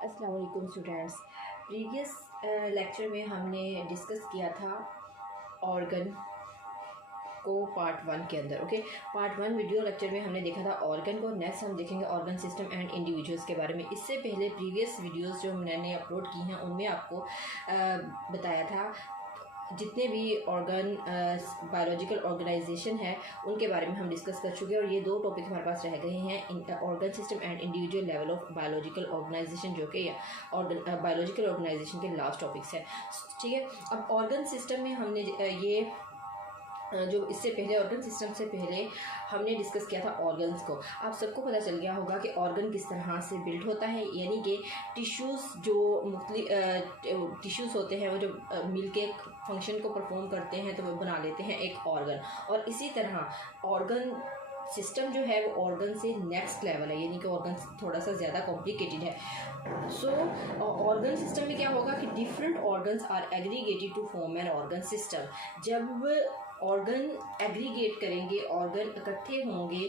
अस्सलाम वालेकुम students. Previous lecture में हमने डिस्कस किया था ऑर्गन को पार्ट 1 के अंदर। पार्ट 1 वीडियो लेक्चर में हमने देखा था ऑर्गन को। नेक्स्ट हम देखेंगे ऑर्गन सिस्टम एंड इंडिविजुअल्स के बारे में। इससे पहले प्रीवियस वीडियोस जो मैंने अपलोड की हैं उनमें आपको बताया था जितने भी ऑर्गन बायोलॉजिकल ऑर्गेनाइजेशन है उनके बारे में हम डिस्कस कर चुके हैं, और ये दो टॉपिक हमारे पास रह गए हैं, organ system and individual level of biological organisation, जो कि बायोलॉजिकल ऑर्गेनाइजेशन के लास्ट टॉपिक्स है। ठीक है, अब ऑर्गन सिस्टम में हमने ये जो इससे पहले ऑर्गन सिस्टम से पहले हमने डिस्कस किया था ऑर्गन्स को। आप सबको पता चल गया होगा कि ऑर्गन किस तरह से बिल्ड होता है, यानी कि टिश्यूज़ जो मुख्तलिफ टिश्यूज़ होते हैं वो जो मिलके फंक्शन को परफॉर्म करते हैं तो वो बना लेते हैं एक ऑर्गन। और इसी तरह ऑर्गन सिस्टम जो है वो ऑर्गन से नेक्स्ट लेवल है, यानी कि ऑर्गन थोड़ा सा ज़्यादा कॉम्प्लिकेटेड है। सो ऑर्गन सिस्टम में क्या होगा कि different organs are aggregated to form an organ system. जब ऑर्गन एग्रीगेट करेंगे, ऑर्गन इकट्ठे होंगे,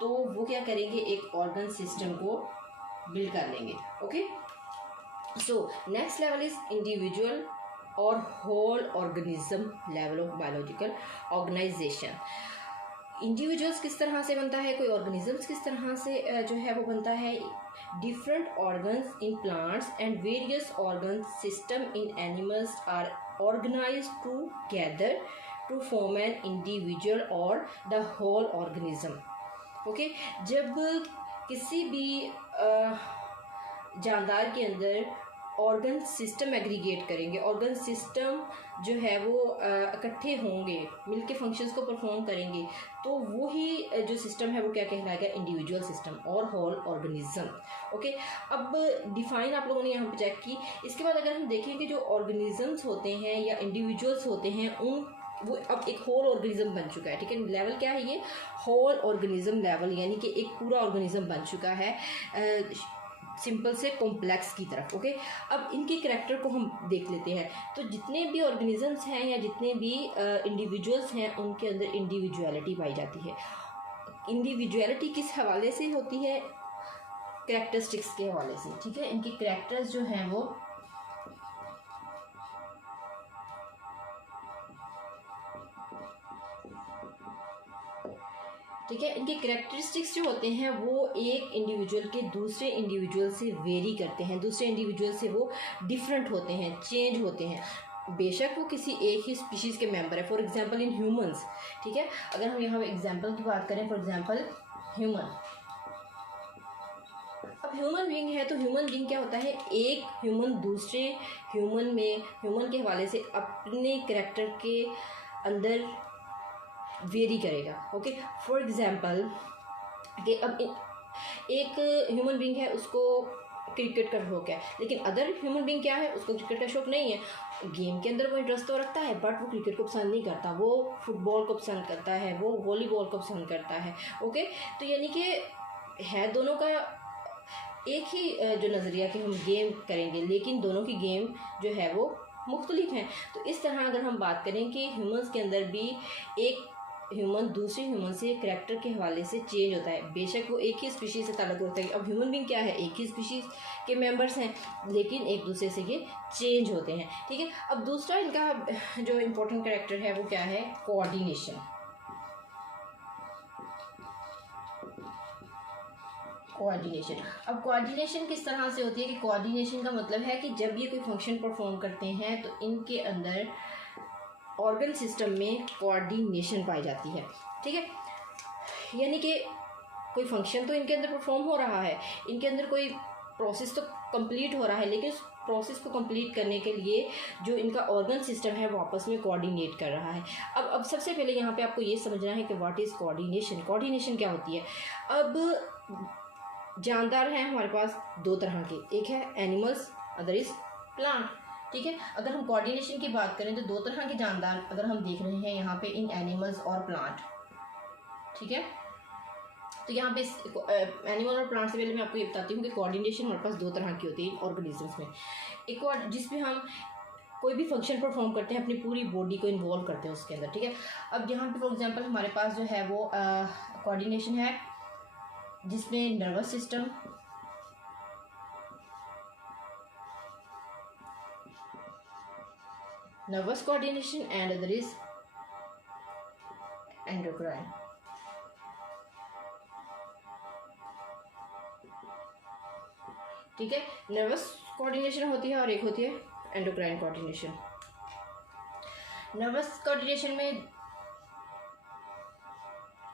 तो वो क्या करेंगे, एक ऑर्गन सिस्टम को बिल्ड कर लेंगे। Okay, so next level is individual और whole organism level of biological organization. Individuals किस तरह से बनता है, कोई ऑर्गेनिजम्स किस तरह से जो है वो बनता है। Different organs in plants and various organ system in animals are organised together to form an individual और द होल ऑर्गेनिज्म। ओके, जब किसी भी जानदार के अंदर ऑर्गन सिस्टम एग्रीगेट करेंगे, ऑर्गन सिस्टम जो है वो इकट्ठे होंगे, मिलके फंक्शंस को परफॉर्म करेंगे, तो वो ही जो सिस्टम है वो क्या कहलाएगा, इंडिविजुअल सिस्टम और होल ऑर्गेनिज्म। ओके, अब डिफाइन आप लोगों ने यहाँ पे चेक की। इसके बाद अगर हम देखें कि जो ऑर्गेनिजम्स होते हैं या इंडिविजुअल्स होते हैं उन वो अब एक होल ऑर्गेनिज्म बन चुका है। ठीक है, लेवल क्या है, ये होल ऑर्गेनिज्म लेवल, यानी कि एक पूरा ऑर्गेनिज्म बन चुका है सिंपल से कॉम्प्लेक्स की तरफ। ओके, अब इनके करैक्टर को हम देख लेते हैं। तो जितने भी ऑर्गेनिजम्स हैं या जितने भी इंडिविजुअल्स हैं उनके अंदर इंडिविजुअलिटी पाई जाती है। इंडिविजुअलिटी किस हवाले से होती है, करैक्टरिस्टिक्स के हवाले से। ठीक है, इनके करैक्टर्स जो हैं वो ठीक है, इनके करैक्टरिस्टिक्स जो होते हैं वो एक इंडिविजुअल के दूसरे इंडिविजुअल से वेरी करते हैं, दूसरे इंडिविजुअल से वो डिफरेंट होते हैं, चेंज होते हैं। बेशक वो किसी एक ही स्पीशीज़ के मेंबर है। फॉर एग्जांपल इन ह्यूमंस, ठीक है, अगर हम यहाँ एग्जांपल की बात करें, फॉर एग्जांपल ह्यूमन। अब ह्यूमन बीइंग है तो ह्यूमन बीइंग क्या होता है, एक ह्यूमन दूसरे ह्यूमन के हवाले से अपने करैक्टर के अंदर वेरी करेगा। ओके, फॉर एग्जांपल कि अब एक ह्यूमन बीइंग है, उसको क्रिकेट का शौक है, लेकिन अदर ह्यूमन बीइंग क्या है, उसको क्रिकेट का शौक नहीं है। गेम के अंदर वो इंटरेस्ट तो रखता है बट वो क्रिकेट को पसंद नहीं करता, वो फुटबॉल को पसंद करता है, वो वॉलीबॉल को पसंद करता है। ओके, तो यानी कि है दोनों का एक ही जो नज़रिया कि हम गेम करेंगे, लेकिन दोनों की गेम जो है वो मुख्तलिफ हैं। तो इस तरह अगर हम बात करें कि ह्यूमंस के अंदर भी एक ह्यूमन दूसरे ह्यूमन से करैक्टर के हवाले से चेंज होता है, बेशक वो एक ही स्पीशीज़ से ताल्लुक़ होता है। अब ह्यूमन बीइंग क्या है, एक ही स्पीशीज़ के मेंबर्स हैं, लेकिन एक दूसरे से ये चेंज होते हैं। ठीक है, अब दूसरा इनका जो इम्पोर्टेंट करैक्टर है वो क्या है, कोऑर्डिनेशन। कोऑर्डिनेशन, अब कोऑर्डिनेशन किस तरह से होती है कि कोऑर्डिनेशन का मतलब है कि जब ये कोई फंक्शन परफॉर्म करते हैं तो इनके अंदर ऑर्गन सिस्टम में कोऑर्डिनेशन पाई जाती है। ठीक है, यानी कि कोई फंक्शन तो इनके अंदर परफॉर्म हो रहा है, इनके अंदर कोई प्रोसेस तो कंप्लीट हो रहा है, लेकिन उस प्रोसेस को कंप्लीट करने के लिए जो इनका ऑर्गन सिस्टम है वो आपस में कोऑर्डिनेट कर रहा है। अब सबसे पहले यहाँ पे आपको ये समझना है कि व्हाट इज़ कोऑर्डिनेशन। कोऑर्डिनेशन क्या होती है। अब जानदार हैं हमारे पास दो तरह के, एक है एनिमल्स, अदर इज़ प्लांट। ठीक है, अगर हम कोऑर्डिनेशन की बात करें तो दो तरह के जानदार अगर हम देख रहे हैं यहाँ पे इन एनिमल्स और प्लांट। ठीक है, तो यहाँ पे एनिमल और प्लांट से पहले मैं आपको ये बताती हूँ कि कोऑर्डिनेशन हमारे पास दो तरह की होती है ऑर्गेनिजम्स में। एक और जिसमें हम कोई भी फंक्शन परफॉर्म करते हैं, अपनी पूरी बॉडी को इन्वॉल्व करते हैं उसके अंदर। ठीक है, अब यहाँ पे फॉर एग्जांपल हमारे पास जो है वो कोऑर्डिनेशन है जिसमें nervous system, nervous coordination and other is endocrine. ठीक है, नर्वस कोऑर्डिनेशन होती है और एक होती है एंडोक्राइन कोऑर्डिनेशन। नर्वस कोऑर्डिनेशन में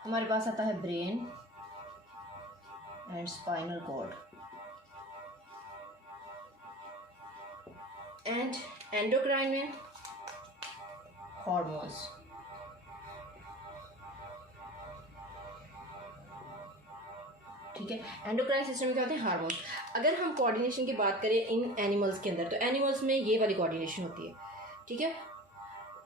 हमारे पास आता है brain and spinal cord, and endocrine में हॉर्मोन्स। ठीक है, एंडोक्राइन सिस्टम में क्या होते हैं? हार्मोन्स। अगर हम कोऑर्डिनेशन की बात करें इन एनिमल्स के अंदर, तो एनिमल्स में ये वाली कोऑर्डिनेशन होती है। ठीक है,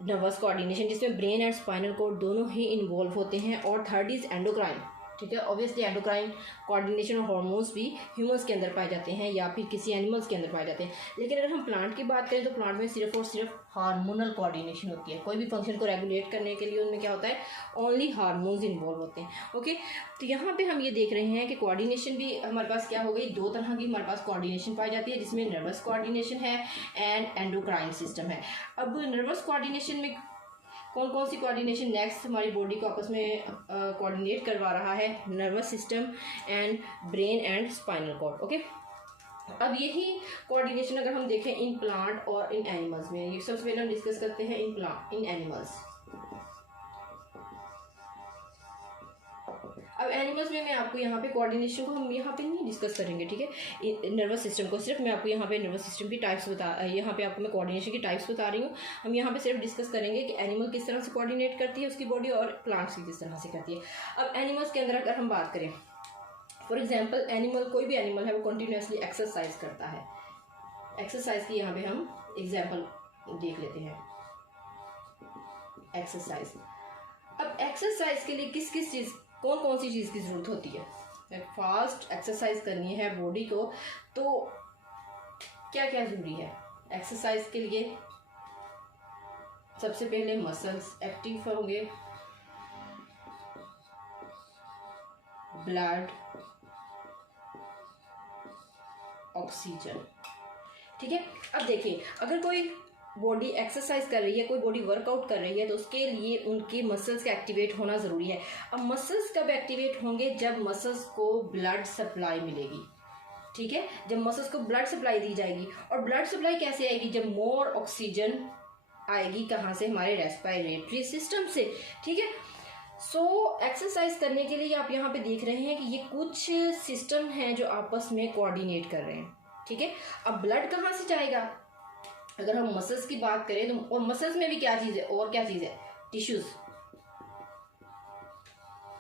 नर्वस कोऑर्डिनेशन जिसमें ब्रेन एंड स्पाइनल कोड दोनों ही इन्वॉल्व होते हैं, और थर्ड इज एंडोक्राइन। ठीक है, ऑब्वियसली एंडोक्राइन कोऑर्डिनेशन और हार्मोन्स भी ह्यूमंस के अंदर पाए जाते हैं या फिर किसी एनिमल्स के अंदर पाए जाते हैं। लेकिन अगर हम प्लांट की बात करें तो प्लांट में सिर्फ और सिर्फ हार्मोनल कोऑर्डिनेशन होती है। कोई भी फंक्शन को रेगुलेट करने के लिए उनमें क्या होता है? ओनली हार्मोन्स इन्वॉल्व होते हैं। ओके, तो यहाँ पे हम ये देख रहे हैं कि कोऑर्डिनेशन भी हमारे पास क्या हो गई, दो तरह की हमारे पास कोऑर्डिनेशन पाई जाती है, जिसमें नर्वस कोऑर्डिनेशन है एंड एंडोक्राइन सिस्टम है। अब नर्वस कोऑर्डिनेशन में कौन कौन सी कोऑर्डिनेशन नेक्स्ट हमारी बॉडी को आपस में कोऑर्डिनेट करवा रहा है? Nervous system and brain and spinal cord. Okay, अब यही कोऑर्डिनेशन अगर हम देखें इन प्लांट और इन एनिमल्स में, ये सबसे पहले हम डिस्कस करते हैं इन एनिमल्स। अब एनिमल्स में मैं आपको यहाँ पे कोऑर्डिनेशन को हम यहाँ पे नहीं डिस्कस करेंगे। ठीक है, नर्वस सिस्टम को सिर्फ मैं आपको यहाँ पे नर्वस सिस्टम की टाइप्स यहाँ पे आपको मैं कोऑर्डिनेशन की टाइप्स बता रही हूँ। हम यहाँ पे सिर्फ डिस्कस करेंगे कि एनिमल किस तरह से कोऑर्डिनेट करती है उसकी बॉडी, और प्लांट्स की किस तरह से करती है। अब एनिमल्स के अंदर अगर हम बात करें, फॉर एग्जाम्पल एनिमल, कोई भी एनिमल है वो कंटिन्यूसली एक्सरसाइज करता है। एक्सरसाइज की यहाँ पे हम एग्जाम्पल देख लेते हैं। एक्सरसाइज, अब एक्सरसाइज के लिए किस किस चीज़, कौन कौन सी चीज़ की ज़रूरत होती है? फास्ट एक्सरसाइज करनी है बॉडी को, तो क्या क्या ज़रूरी है एक्सरसाइज के लिए? सबसे पहले मसल्स एक्टिव होंगे, ब्लड, ऑक्सीजन। ठीक है, अब देखिए अगर कोई बॉडी एक्सरसाइज कर रही है, कोई बॉडी वर्कआउट कर रही है, तो उसके लिए उनके मसल्स का एक्टिवेट होना ज़रूरी है। अब मसल्स कब एक्टिवेट होंगे? जब मसल्स को ब्लड सप्लाई मिलेगी। ठीक है, जब मसल्स को ब्लड सप्लाई दी जाएगी। और ब्लड सप्लाई कैसे आएगी? जब मोर ऑक्सीजन आएगी, कहाँ से? हमारे रेस्पिरेटरी सिस्टम से। ठीक है, सो एक्सरसाइज करने के लिए आप यहाँ पे देख रहे हैं कि ये कुछ सिस्टम हैं जो आपस में कोऑर्डिनेट कर रहे हैं। ठीक है, अब ब्लड कहाँ से जाएगा? अगर हम मसल्स की बात करें तो, और मसल्स में भी क्या चीज़ है, और क्या चीज़ है? टिश्यूज।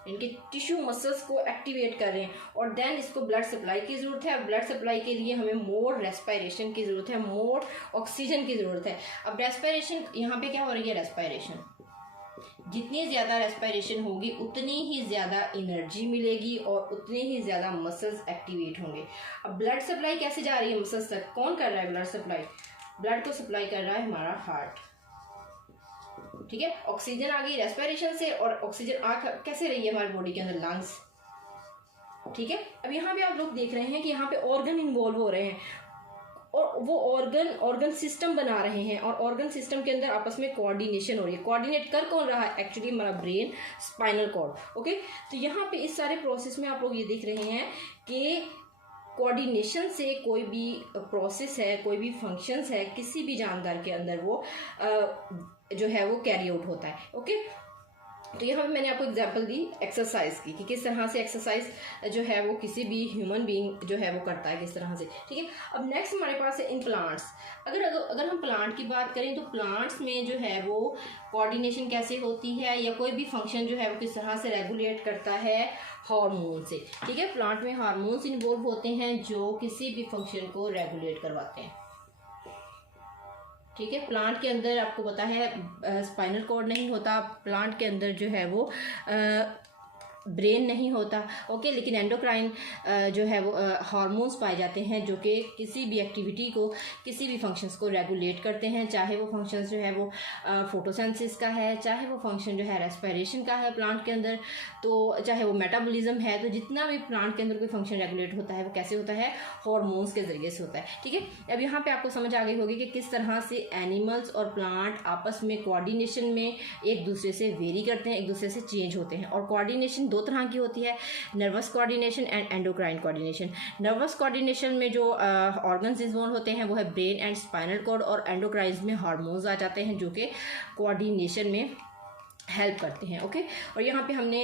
इनके टिश्यू मसल्स को एक्टिवेट कर रहे हैं, और देन इसको ब्लड सप्लाई की ज़रूरत है। ब्लड सप्लाई के लिए हमें मोर रेस्पिरेशन की ज़रूरत है, मोर ऑक्सीजन की ज़रूरत है। अब रेस्पिरेशन यहाँ पे क्या हो रही है? रेस्पिरेशन, जितनी ज़्यादा रेस्पिरेशन होगी उतनी ही ज़्यादा एनर्जी मिलेगी और उतने ही ज़्यादा मसल्स एक्टिवेट होंगे। अब ब्लड सप्लाई कैसे जा रही है मसल्स तक? कौन कर रहा है ब्लड सप्लाई? ब्लड को सप्लाई कर रहा है हमारा हार्ट। ठीक है, ऑक्सीजन आ गई रेस्पिरेशन से, और ऑक्सीजन आ कैसे रही है हमारी बॉडी के अंदर? लंग्स। ठीक है, अब यहाँ पे आप लोग देख रहे हैं कि यहाँ पे ऑर्गन इन्वॉल्व हो रहे हैं, और वो ऑर्गन सिस्टम बना रहे हैं, और ऑर्गन सिस्टम के अंदर आपस में कोऑर्डिनेशन हो रही है। कोऑर्डिनेट कर कौन रहा है? एक्चुअली हमारा ब्रेन, स्पाइनल कॉर्ड। ओके, तो यहाँ पे इस सारे प्रोसेस में आप लोग ये देख रहे हैं कि कोऑर्डिनेशन से कोई भी प्रोसेस है, कोई भी फंक्शंस है किसी भी जानदार के अंदर, वो जो है वो कैरी आउट होता है। ओके, तो यहाँ पे मैंने आपको एग्जांपल दी एक्सरसाइज की कि किस तरह से एक्सरसाइज जो है वो किसी भी ह्यूमन बीइंग जो है वो करता है, किस तरह से। ठीक है, अब नेक्स्ट हमारे पास है इन प्लांट्स। अगर हम प्लांट की बात करें तो प्लांट्स में जो है वो कोऑर्डिनेशन कैसे होती है, या कोई भी फंक्शन जो है वो किस तरह से रेगुलेट करता है? हार्मोन से। ठीक है, प्लांट में हार्मोन्स इन्वॉल्व होते हैं जो किसी भी फंक्शन को रेगुलेट करवाते हैं। ठीक है, प्लांट के अंदर आपको पता है स्पाइनल कॉर्ड नहीं होता, प्लांट के अंदर जो है वो ब्रेन नहीं होता, ओके। लेकिन एंडोक्राइन जो है वो हार्मोन्स पाए जाते हैं जो कि किसी भी एक्टिविटी को, किसी भी फंक्शंस को रेगुलेट करते हैं, चाहे वो फंक्शंस जो है वो फोटोसिंथेसिस का है, चाहे वो फंक्शन जो है रेस्पिरेशन का है प्लांट के अंदर, तो चाहे वो मेटाबॉलिज्म है। तो जितना भी प्लांट के अंदर कोई फंक्शन रेगुलेट होता है वो कैसे होता है, हार्मोन्स के ज़रिए से होता है, ठीक है। अब यहाँ पे आपको समझ आ गई होगी कि किस तरह से एनिमल्स और प्लांट आपस में कोऑर्डिनेशन में एक दूसरे से वेरी करते हैं, एक दूसरे से चेंज होते हैं। और कोऑर्डिनेशन दो तरह की होती है, nervous coordination and endocrine coordination. Nervous coordination में जो ऑर्गन्स इन्वॉल्व होते हैं वो है ब्रेन एंड स्पाइनल कॉर्ड, और एंडोक्राइन में हार्मोन्स आ जाते हैं जो कि कोऑर्डिनेशन में हेल्प करते हैं, ओके। और यहाँ पे हमने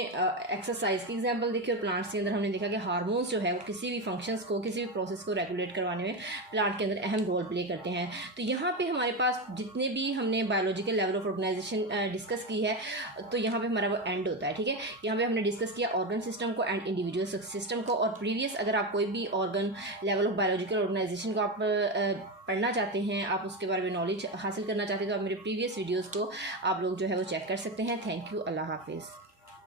एक्सरसाइज की एग्जांपल देखी और प्लांट्स के अंदर हमने देखा कि हार्मोन्स जो है वो किसी भी फंक्शंस को, किसी भी प्रोसेस को रेगुलेट करवाने में प्लांट के अंदर अहम रोल प्ले करते हैं। तो यहाँ पे हमारे पास जितने भी हमने biological level of organisation discuss की है, तो यहाँ पे हमारा वो एंड होता है, ठीक है। यहाँ पे हमने डिस्कस किया ऑर्गन सिस्टम को एंड इंडिविजुअल सिस्टम को। और प्रीवियस अगर आप कोई भी organ level of biological organisation को आप पढ़ना चाहते हैं, आप उसके बारे में नॉलेज हासिल करना चाहते हैं, तो आप मेरे प्रीवियस वीडियोस को आप लोग जो है वो चेक कर सकते हैं। थैंक यू, अल्लाह हाफिज़।